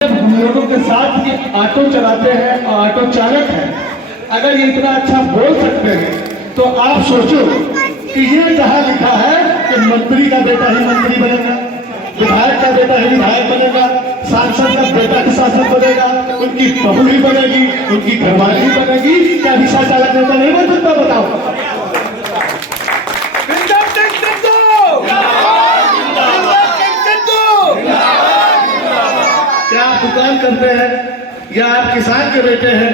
हम लोगों के साथ ये ऑटो चलाते हैं और ऑटो चालक हैं, अगर ये इतना अच्छा बोल सकते हैं तो आप सोचो कि ये कहाँ लिखा है कि मंत्री का बेटा ही मंत्री बनेगा, विधायक का बेटा ही विधायक बनेगा, सांसद का बेटा ही सांसद बनेगा, उनकी बहू ही बनेगी, उनकी घरवाली ही बनेगी। क्या रिक्शा चालक नेता नहीं बन सकता? बताओ। क्या आप दुकान करते हैं, या आप किसान के बेटे हैं,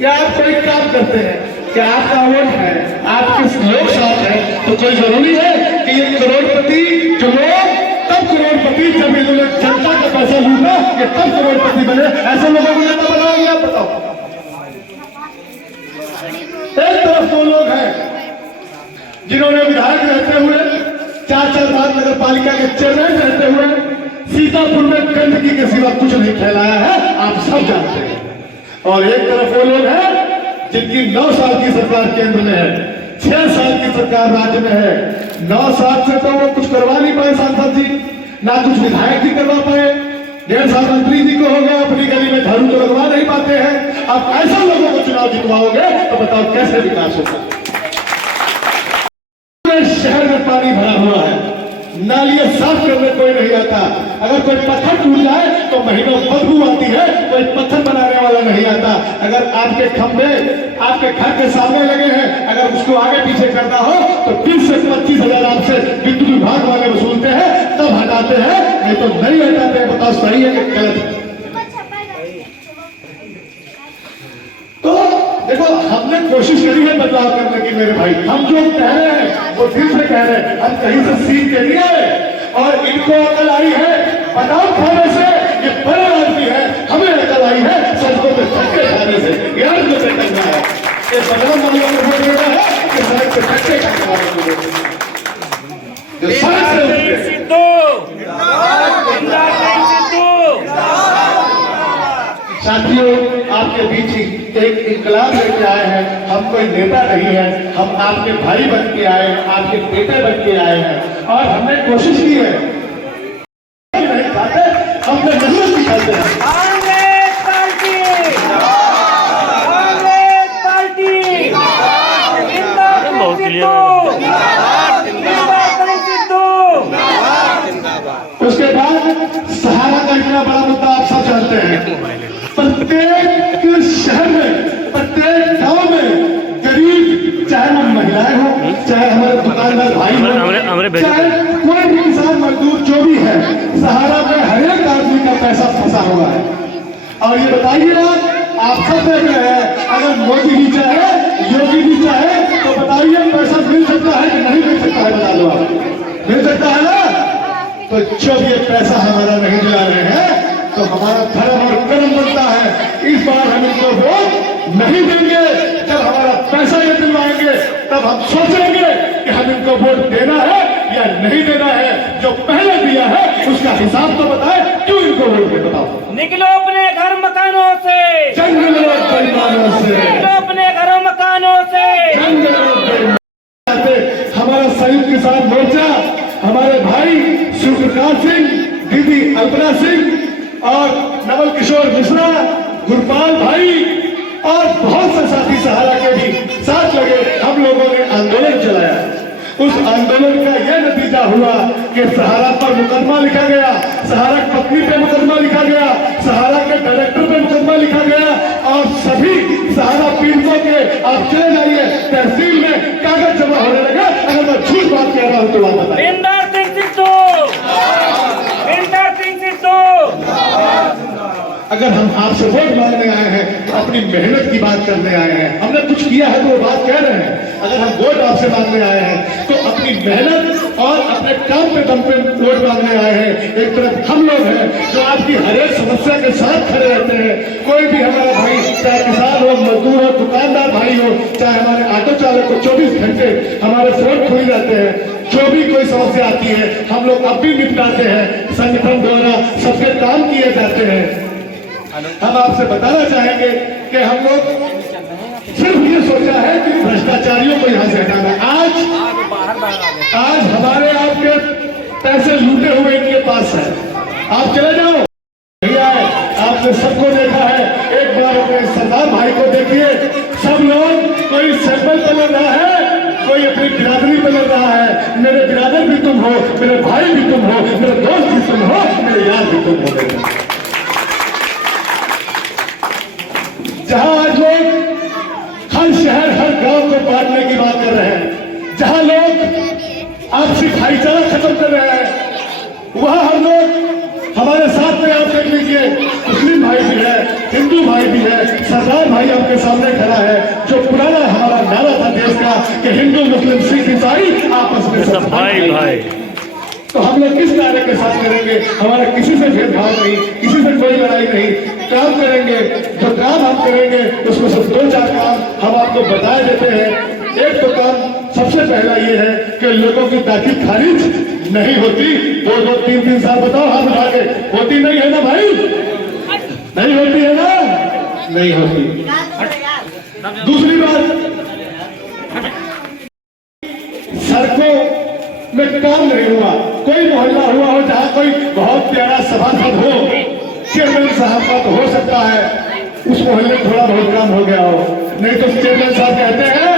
या आप कोई काम करते हैं, क्या आपका वोट है, आपके लोग साथ है, तो कोई जरूरी है कि ये करोड़पति जो लोग तब करोड़पति जब ये लोग जनता का पैसा लूटा ये तब करोड़पति बने, ऐसे लोगों को नेता बनाओगे आप? बताओ। एक तरफ दो लोग हैं जिन्होंने विधायक रहते हुए 4 बार नगर पालिका के चेयरमैन रहते हुए सीतापुर में गंदगी के सिवा कुछ नहीं फैलाया है, आप सब जानते हैं। और एक तरफ वो लोग हैं जिनकी 9 साल की सरकार केंद्र में है, 6 साल की सरकार राज्य में है। 9 साल से तो वो कुछ करवा नहीं पाए सांसद जी, ना कुछ विधायक भी करवा पाए, 1.5 साल मंत्री जी को हो गया, अपनी गली में झाड़ू तो लगवा नहीं पाते हैं। अब ऐसे लोगों को चुनाव जितवाओगे तो बताओ कैसे विकास होगा? शहर में पानी भरा हुआ है, नालियां साफ करने कोई नहीं आता, अगर कोई पत्थर टूट जाए तो महीनों बदबू आती है, कोई पत्थर बनाने वाला नहीं आता। अगर आपके खंभे आपके घर के सामने लगे हैं, अगर उसको आगे पीछे करना हो तो 30 से 25 हजार आपसे विद्युत विभाग वाले वसूलते हैं, तब हटाते हैं, नहीं तो नहीं हटाते हैं। बताओ सही है कि गलत है? तो देखो, हमने कोशिश करी है बदलाव करने की मेरे भाई। हम जो कह रहे हैं वो दिल से कह रहे हैं, हम कहीं से सीख के नहीं आए। और इनको अकल आई है बादाम खाने से, ये बड़े आदमी है, हमें अकल आई है सड़कों पे धक्के खाने से। यार जो करना है ये बादाम वाले को वोट देना है कि सड़क पे धक्के खाने वाले को वोट देना है। साथियों, आपके बीच एक इनकलाब लेके आए हैं। हम कोई नेता नहीं है, हम आपके भाई बन के आए हैं, आपके बेटे बन के आए हैं। और हमने कोशिश की है, नहीं खाते, हमने मेहनत दिखाते हैं। कांग्रेस पार्टी उसके बाद सहारा का इतना बड़ा मुद्दा आप सब जानते हैं। प्रत्येक शहर में, प्रत्येक गांव में गरीब, चाहे वो महिलाएं हो, चाहे हमारे दुकानदार भाई हो, चाहे कोई भी किसान मजदूर जो भी है, सहारा में हर एक आदमी का पैसा फंसा हुआ है। और ये बताइए आप सब देख रहे हैं, अगर मोदी भी चाहे, योगी भी चाहे, तो बताइए पैसा मिल सकता है कि नहीं मिल सकता है? बता दो आप, मिल सकता है ना? तो जब ये पैसा हमारा नहीं दिला रहे हैं तो हमारा धर्म और कर्म बनता है, इस बार हम इनको वोट नहीं देंगे। जब हमारा पैसा ये दिलवाएंगे तब हम सोचेंगे कि हम इनको वोट देना है या नहीं देना है। जो पहले दिया है उसका हिसाब तो बताए, क्यों इनको वोट दे? बताओ। निकलो अपने घर मकानों से, जंग लो बेईमानों से, निकलो अपने घरों मकानों से, जंग लो बेईमानों से। हमारा संयुक्त किसान मोर्चा, हमारे भाई शिवप्रकाश सिंह, दीदी अल्पना सिंह और नवल किशोर मिश्रा, गुरपाल भाई और बहुत से साथी सहारा के भी साथ लगे, हम लोगों ने आंदोलन चलाया। उस आंदोलन का यह नतीजा हुआ कि सहारा पर मुकदमा लिखा गया, सहारा की पत्नी पे मुकदमा लिखा गया, सहारा के डायरेक्टर पे मुकदमा लिखा गया, और सभी सहारा पीड़ितों के आप चले जाइए तहसील में कागज जमा होने लगा। अगर मैं झूठ बात कह रहा हूं तो बात बताइए। अगर हम आपसे वोट मांगने आए हैं, अपनी मेहनत की बात करने आए हैं, हमने कुछ किया है तो वो बात कह रहे हैं। अगर हम वोट आपसे मांगने आए हैं तो अपनी मेहनत और अपने काम पे दम पे वोट मांगने आए हैं। एक तरफ हम लोग हैं जो आपकी हर एक समस्या के साथ खड़े रहते हैं। कोई भी हमारा भाई, चाहे किसान हो, मजदूर हो, दुकानदार भाई हो, चाहे हमारे ऑटो चालक हो, 24 घंटे हमारे फोन खुले रहते हैं। जो भी कोई समस्या आती है हम लोग अब भी निपटाते हैं, संगठन द्वारा सबके काम किए जाते हैं। हम आपसे बताना चाहेंगे कि हम लोग सिर्फ ये सोचा है कि भ्रष्टाचारियों को यहाँ से हटाना। आज हमारे आपके पैसे लूटे हुए इनके पास है, आप चले जाओ, नहीं आए। आपने सबको देखा है, एक बार अपने सरदार भाई को देखिए। सब लोग कोई सैंपल पे लड़ रहा है, कोई अपनी बिरादरी पे लड़ रहा है। मेरे बिरादर भी तुम हो, मेरे भाई भी तुम हो, मेरे दोस्त भी तुम हो, मेरे यार भी तुम हो। जहां आज लोग हर शहर हर गांव को बांटने की बात कर रहे हैं, जहां लोग आपसी भाईचारा खत्म कर रहे हैं, वहां हम लोग हमारे साथ में आप देख लीजिए, मुस्लिम भाई भी है, हिंदू भाई भी है, सरदार भाई आपके सामने खड़ा है। जो पुराना हमारा नारा था देश का कि हिंदू मुस्लिम सिख ईसाई आपस में सब भाई भाई, तो हम लोग किस नारे के साथ करेंगे? हमारा किसी से भेदभाव नहीं, किसी से कोई लड़ाई नहीं। काम करेंगे, जो काम हम करेंगे उसमें से 2-4 काम हम आपको बताए देते हैं। एक तो काम सबसे पहला ये है कि लोगों की दाखिल खारिज नहीं होती। 2-2, 3-3 साल बताओ हाथ उठा के, होती नहीं है ना भाई? नहीं होती है ना? नहीं होती। दूसरी बात, सड़कों में काम नहीं हुआ। कोई मोहल्ला हुआ हो जहां कोई बहुत प्यारा सभासद हो, चेयरमैन साहब का तो हो सकता है उस मोहल्ले में थोड़ा बहुत काम हो गया हो, नहीं तो चेयरमैन साहब कहते हैं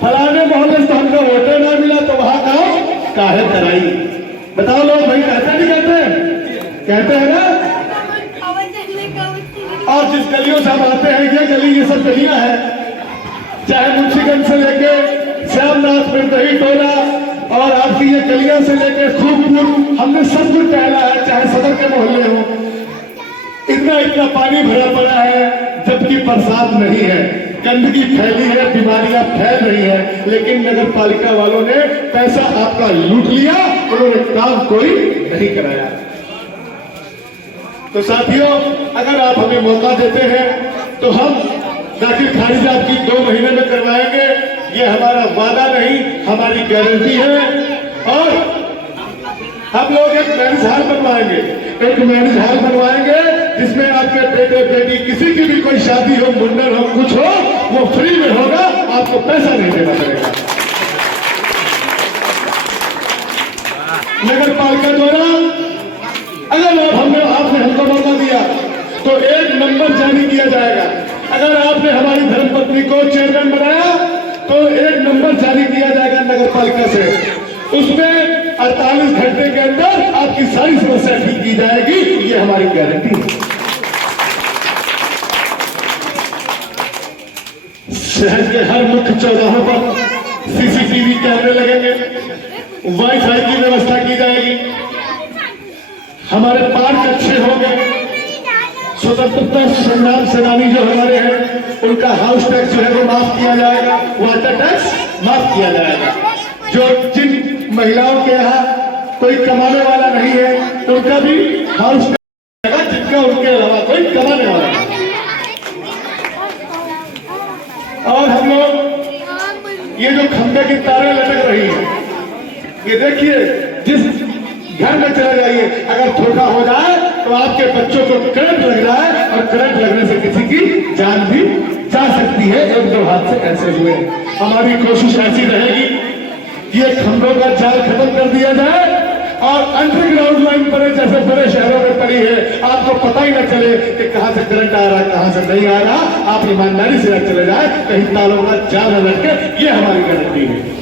फलाने मोहल्ले से हमको वोटर ना मिला तो वहां काम काहे कराई। बताओ लोग भाई, कहते नहीं कहते? कहते हैं ना। और जिस गलियों से हम आते हैं, ये गली, ये सब गलियां हैं, चाहे मुंशीगंज से लेके श्यामनाथ मिर्दही टोला और आपकी ये गलियां से लेके खूबपुर, हमने सब कुछ टहला है, चाहे सदर के मोहल्ले हो। इतना इतना पानी भरा पड़ा है, जबकि बरसात नहीं है, गंदगी फैली है, बीमारियां फैल रही है, लेकिन नगर पालिका वालों ने पैसा आपका लूट लिया, उन्होंने काम कोई नहीं कराया। तो साथियों, अगर आप हमें मौका देते हैं तो हम दाखिल खारिज आपकी 2 महीने में करवाएंगे। ये हमारा वादा नहीं, हमारी गारंटी है। और हम लोग एक मैरिज हॉल बनवाएंगे, एक मैरिज हॉल बनवाएंगे जिसमें आपके बेटे बेटी किसी की भी कोई शादी हो, मुंडन हो, कुछ हो, वो फ्री में होगा, आपको पैसा नहीं देना पड़ेगा। नगर पालिका द्वारा अगर आपने हमको मौका दिया तो 1 नंबर जारी किया जाएगा। अगर आपने हमारी धर्मपत्नी को चेयरमैन बनाया तो 1 नंबर जारी किया जाएगा नगर पालिका से। उसमें 48 घंटे के अंदर आपकी सारी समस्या ठीक की जाएगी, ये हमारी गारंटी है। शहर के हर मुख्य चौराहों पर सीसीटीवी कैमरे लगेंगे, वाईफाई की व्यवस्था की जाएगी, हमारे पार्क अच्छे होंगे, स्वतंत्रता संग्राम सेनानी जो हमारे हैं उनका हाउस टैक्स जो है वो माफ किया जाएगा, वाटर टैक्स माफ किया जाएगा। जो जिन महिलाओं के यहाँ कोई कमाने वाला नहीं है उनका भी हाउस टैक्स जाएगा, जिनका उनके अलावा कोई कमाने वाला नहीं। और हम लोग ये जो खंभे की तारें लटक रही है, ये देखिए, जिस घर में चले जाइए, अगर धोखा हो जाए तो आपके बच्चों को करंट लग रहा है और करंट लगने से किसी की जान भी जा सकती है। 1-2 हाथ से ऐसे हुए। हमारी कोशिश ऐसी रहेगी कि ये खंभों का जाल खत्म कर दिया जाए और अंडरग्राउंड लाइन पर जैसे बड़े शहरों में पड़ी है, आपको पता ही न चले कि कहां से करंट आ रहा, कहां से नहीं आ रहा। आप ईमानदारी से चले जाए, कहीं तालों का जाल न लटके, ये हमारी गारंटी है।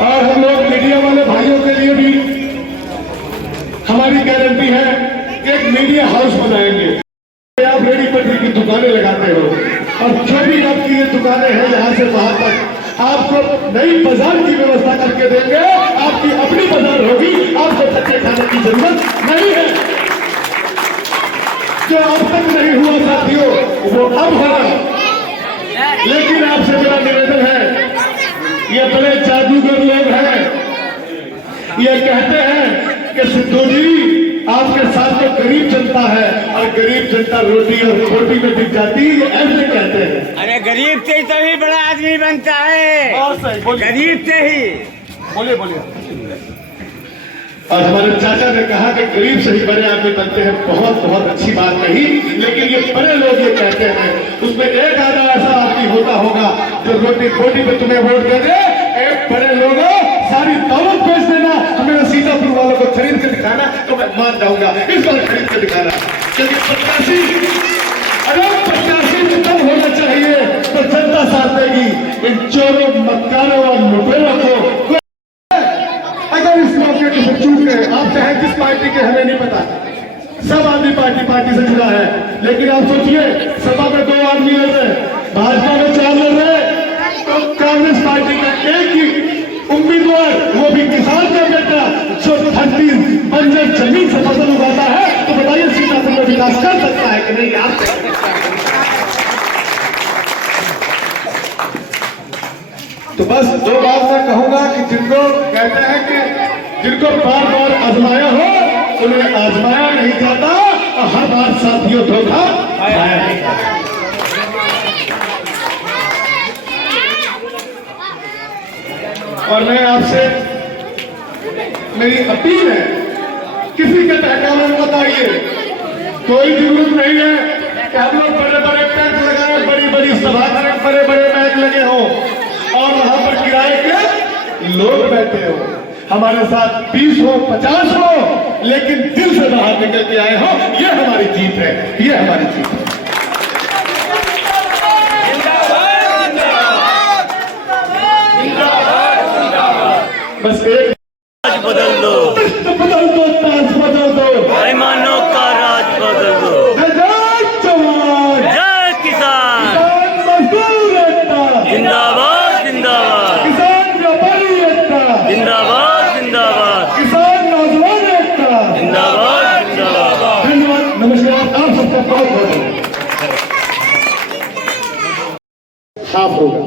और हम लोग मीडिया वाले भाइयों के लिए भी हमारी गारंटी है कि एक मीडिया हाउस बनाएंगे। आप रेडी पटरी की दुकानें लगाते हो और जो भी आपकी ये दुकानें हैं यहाँ से वहां तक आपको नई बाजार की व्यवस्था करके देंगे। आपकी अपनी बाजार होगी, आपको धक्के खाने की जरूरत नहीं है। जो अब तक नहीं हुआ साथियों, वो अब होगा। लेकिन आपसे मेरा निवेदन है, ये बड़े जादूगर लोग हैं, ये कहते हैं कि सिद्धू जी आपके साथ तो गरीब जनता है और गरीब जनता रोटी और रोटी में दिख जाती है, ये ऐसे कहते हैं। अरे गरीब से ही तभी बड़ा आदमी बनता है, और सही गरीब से ही। बोलिए। और हमारे चाचा ने कहा कि गरीब से ही बड़े आदमी बनते हैं, बहुत बहुत अच्छी बात कही। लेकिन ये बड़े लोग ये कहते हैं, उसमें एक आधा ऐसा आदमी होता होगा जो रोटी पे तुम्हें वोट दे दे। एक बड़े लोगों, सारी दौलत बेच देना, हमें सीधा मान जाऊंगा, इस बार खरीद के दिखाना। क्योंकि 85 खत्म होना चाहिए तो जनता साथ देगी। इन चोरों, मक्कारों और लुटेरों को अगर इस मौके को चूक गए, आप चाहे किस पार्टी के हमें नहीं पता, सब आदमी पार्टी से जुड़ा है, लेकिन आप सोचिए सभा में 2 आदमी लड़ रहे, भाजपा में 4 लड़ रहे, तो कांग्रेस पार्टी का एक ही उम्मीदवार, वो भी किसान का बेटा, जो धरती बंजर जमीन से फसल उगाता है, तो बताइए सीतापुर में विकास कर सकता है कि नहीं? आप तो बस 2 बात मैं कहूंगा कि जिनको कहते हैं कि जिनको बार बार आजमाया हो उन्हें आजमाया नहीं जाता और हर बार साथियों धोखा आया नहीं जाता। और मैं आपसे मेरी अपील है, किसी के बहकावे में मत आइए। कोई जरूरत नहीं है कि हम लोग बड़े बड़े टेंट लगाए, बड़ी बड़ी सभा करें, बड़े बड़े माइक लगे हों और वहां पर किराए के लोग बैठे हो। हमारे साथ 20 हो 50 हो, लेकिन दिल से बाहर निकल के आए हो, ये हमारी जीत है, ये हमारी जीत है। बस एक बदल दो, बदल दो, ताज बदल दो, बेईमानों का राज बदल दो। जय जवान, जय किसान, किसान मजदूर एकता, जिंदाबाद जिंदाबाद, किसान व्यापारी एकता, जिंदाबाद जिंदाबाद, किसान नौजवान एकता। जिंदाबाद जिंदाबाद। धन्यवाद, नमस्कार, आप सबका बहुत बहुत हाफ होगा,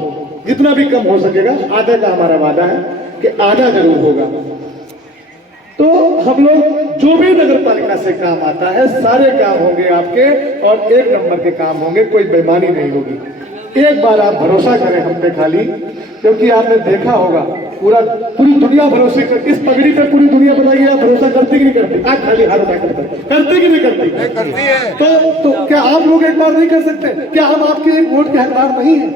जितना भी कम हो सकेगा, आधे का हमारा वादा है कि आधा जरूर होगा। तो हम लोग जो भी नगर पालिका से काम आता है, सारे काम होंगे आपके और 1 नंबर के काम होंगे, कोई बेईमानी नहीं होगी। एक बार आप भरोसा करें हम पे खाली, क्योंकि आपने देखा होगा पूरी दुनिया भरोसे कर, इस पगड़ी पे पूरी दुनिया बताइए आप भरोसा करती कि नहीं करती? आप खाली हाथ उठा करते करती कि नहीं करती? करती है। तो क्या आप लोग एक बार नहीं कर सकते? क्या हम आपके एक वोट के हकदार नहीं है?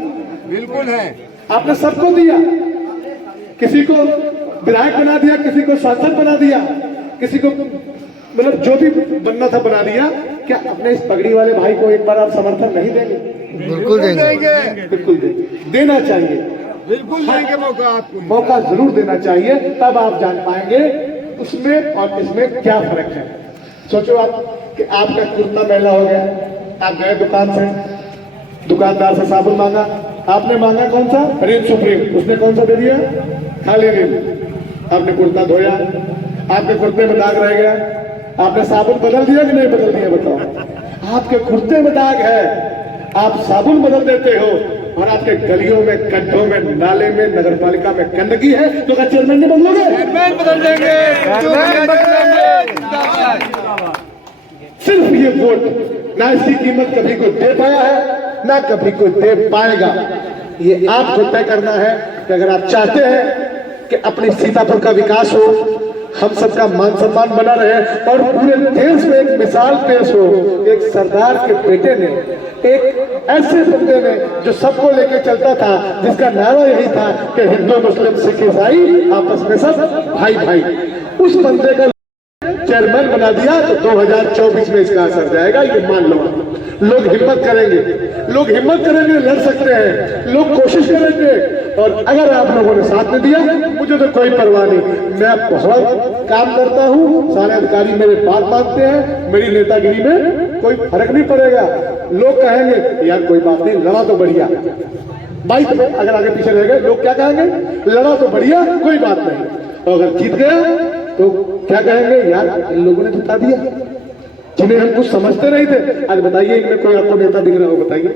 बिल्कुल है। आपने सबको दिया, किसी को विधायक बना दिया, किसी को सांसद बना दिया, किसी को मतलब जो भी बनना था बना दिया। क्या अपने इस पगड़ी वाले भाई को एक बार आप समर्थन नहीं देंगे? बिल्कुल देंगे। बिल्कुल देंगे, देना चाहिए, बिल्कुल देंगे मौका आपको। मौका जरूर देना चाहिए, तब आप जान पाएंगे उसमें और इसमें क्या फर्क है। सोचो आप कि आपका कुर्ता मैला हो गया, आप गए दुकान से, दुकानदार से साबुन मांगा, आपने मांगा कौन सा? रिन सुप्रीम, उसने कौन सा दे दिया? खाली रिन। आपने कुर्ता धोया, आपके कुर्ते में दाग रह गया, आपने साबुन बदल दिया कि नहीं बदल दिया? बताओ। आपके कुर्ते में दाग है, आप साबुन बदल देते हो, और आपके गलियों में, गड्ढों में, नाले में, नगर पालिका में गंदगी है, तो क्या चेयरमैन नहीं बदलोगे? चेयरमैन बदल देंगे। सिर्फ ये वोट, ना इसकी कीमत कभी कोई दे पाया है, ना कभी कोई दे पाएगा। ये आपको तय करना है कि अगर आप चाहते हैं कि अपनी सीतापुर का विकास हो, हम सबका मान सम्मान बना रहे और पूरे देश में एक मिसाल पेश हो, एक सरदार के बेटे ने, एक ऐसे बंदे ने जो सबको लेके चलता था, जिसका नारा यही था कि हिंदू मुस्लिम सिख ईसाई आपस में सब भाई भाई, उस बंदे का चेयरमैन बना दिया, तो 2024 में इसका असर जाएगा, ये मान लो। लोग हिम्मत करेंगे, लोग हिम्मत करेंगे, लड़ सकते हैं, लोग कोशिश करेंगे। और अगर आप लोगों ने साथ में दिया, मुझे तो कोई परवाह नहीं, मैं बहुत काम करता हूँ, सारे अधिकारी मेरे बात मानते हैं, मेरी नेतागिरी में कोई फर्क नहीं पड़ेगा। लोग कहेंगे यार कोई बात नहीं, लड़ा तो बढ़िया, बाइक में अगर आगे पीछे रह गए, लोग क्या कहेंगे? लड़ा तो बढ़िया, कोई बात नहीं। और अगर जीत गया तो क्या कहेंगे? यार इन लोगों ने जिता दिया, जिन्हें हम कुछ समझते नहीं थे। आज बताइए, इनमें कोई आपको नेता दिख रहा हो? बताइए।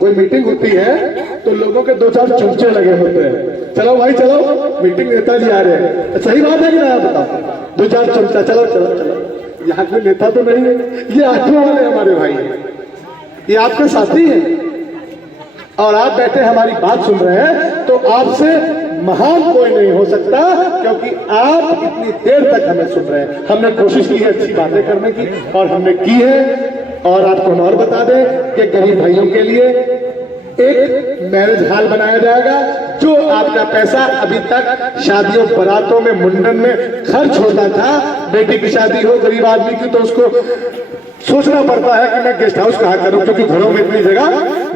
कोई मीटिंग होती है तो लोगों के 2-4 चुमचे लगे होते हैं, चलो भाई चलो, मीटिंग नेताजी आ रहे हैं, सही बात है कि ना? आप बताओ, 2-4 चुमचा, चलो चलो चलो। यहाँ कोई नेता तो नहीं है, ये आठों वाले हमारे भाई हैं, ये आपके साथी हैं, और आप बैठे हमारी बात सुन रहे हैं, तो आपसे महान कोई नहीं हो सकता, क्योंकि आप इतनी देर तक हमें सुन रहे हैं। हमने कोशिश की है अच्छी बातें करने की, और हमने की है। और आपको हम और बता दें कि गरीब भाइयों के लिए एक मैरिज हॉल बनाया जाएगा। जो आपका पैसा अभी तक शादियों बारातों में मुंडन में खर्च होता था, बेटी की शादी हो गरीब आदमी की तो उसको सोचना पड़ता है कि मैं गेस्ट हाउस कहाँ करूं, क्योंकि घरों में इतनी जगह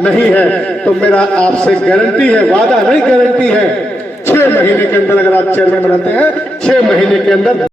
नहीं है। तो मेरा आपसे गारंटी है, वादा नहीं गारंटी है, 6 महीने के अंदर अगर आप चेयरमैन बनाते हैं, 6 महीने के अंदर